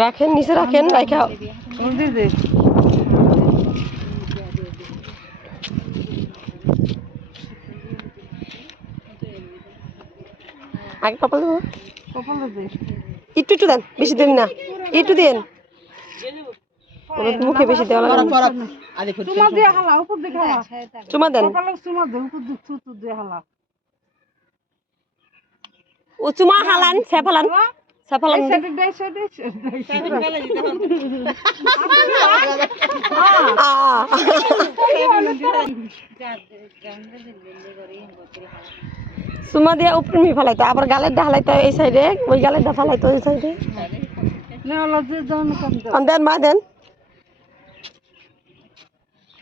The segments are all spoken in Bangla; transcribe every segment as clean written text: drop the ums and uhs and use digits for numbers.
রাখেন নিচে রাখেন রাখা আগে কপাল দেবো একটু একটু দেন বেশি দেন না একটু দেন মুখে বেশি দেওয়া লাগে চুমা দেন ও চুমা হালান সেফালান সেফালান চুমা দিয়ে উপরে মি ফেলাইতো আবার গালের দা হালাইতো এই সাইডে ওই গালের দা ফেলাইতো ওই সাইডে দেন মা দেন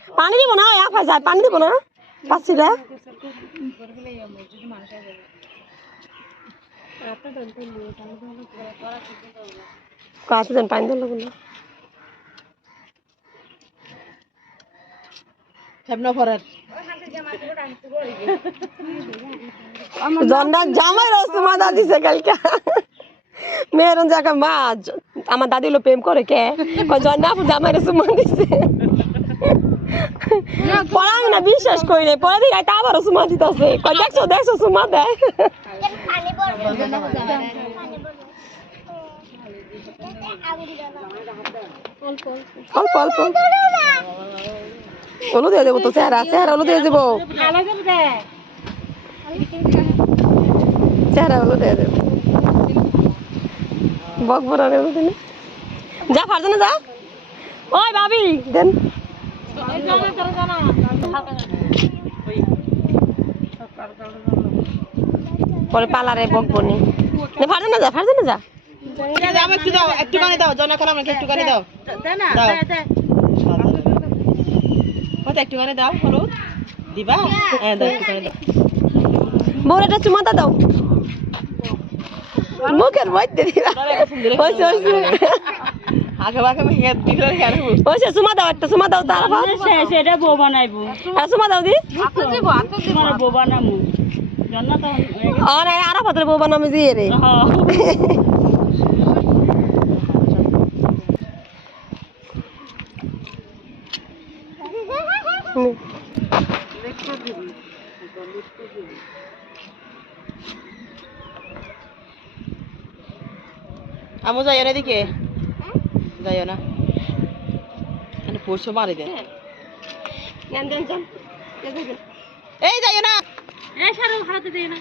পানি দিব না আফা যায় পানি দিব না পাচ্ছিলে কাছে দেন পানি দেন না জন্ডা জামাই রসমা দাদিছে কালকে মেয়ের জায়গা মা আমার দাদি হলো প্রেম করে কে জন্ডা জামাই রসমা দিছে পড়াং না বিশ্বাস করি রে পরে দিকে তা আবার সুমা দিতেছে দেখছো দেখছো সুমা দেয় অল্প অল্প ওলো দিয়ে দেবো তো চেহারা চেহারা ওলো দিয়ে দেবো চেহারা ওলো দিয়ে দেবো বক বড় ওলো দিলে যা ফারজানা যা ওই ভাবি দেন পরে পালারে বকবো নি ফারজানা যা ফারজানা যা একটু দাও একটু গানে দাও জনা খালাম একটু গানে দাও দাও একটু গানে দাও হলুদ দিবা হ্যাঁ দাও একটু গানে দাও মোরটা চুমা দাও মুখের মধ্যে দিবা ওইসে ওইসে আগে আগে ভেঙে দিল কেন ওইসে চুমা দাও একটা চুমা দাও তারা সেটা বউ বানাইবো আর চুমা দাও দি তোমার বউ বানামু জান্না তো আরে আরাফাতের বউ বানামু জি রে হ্যাঁ আমু যাইও না এদিকে যাইও না পরশু মারি দেন এই যাইও না এই সারো হাতে দিয়ে না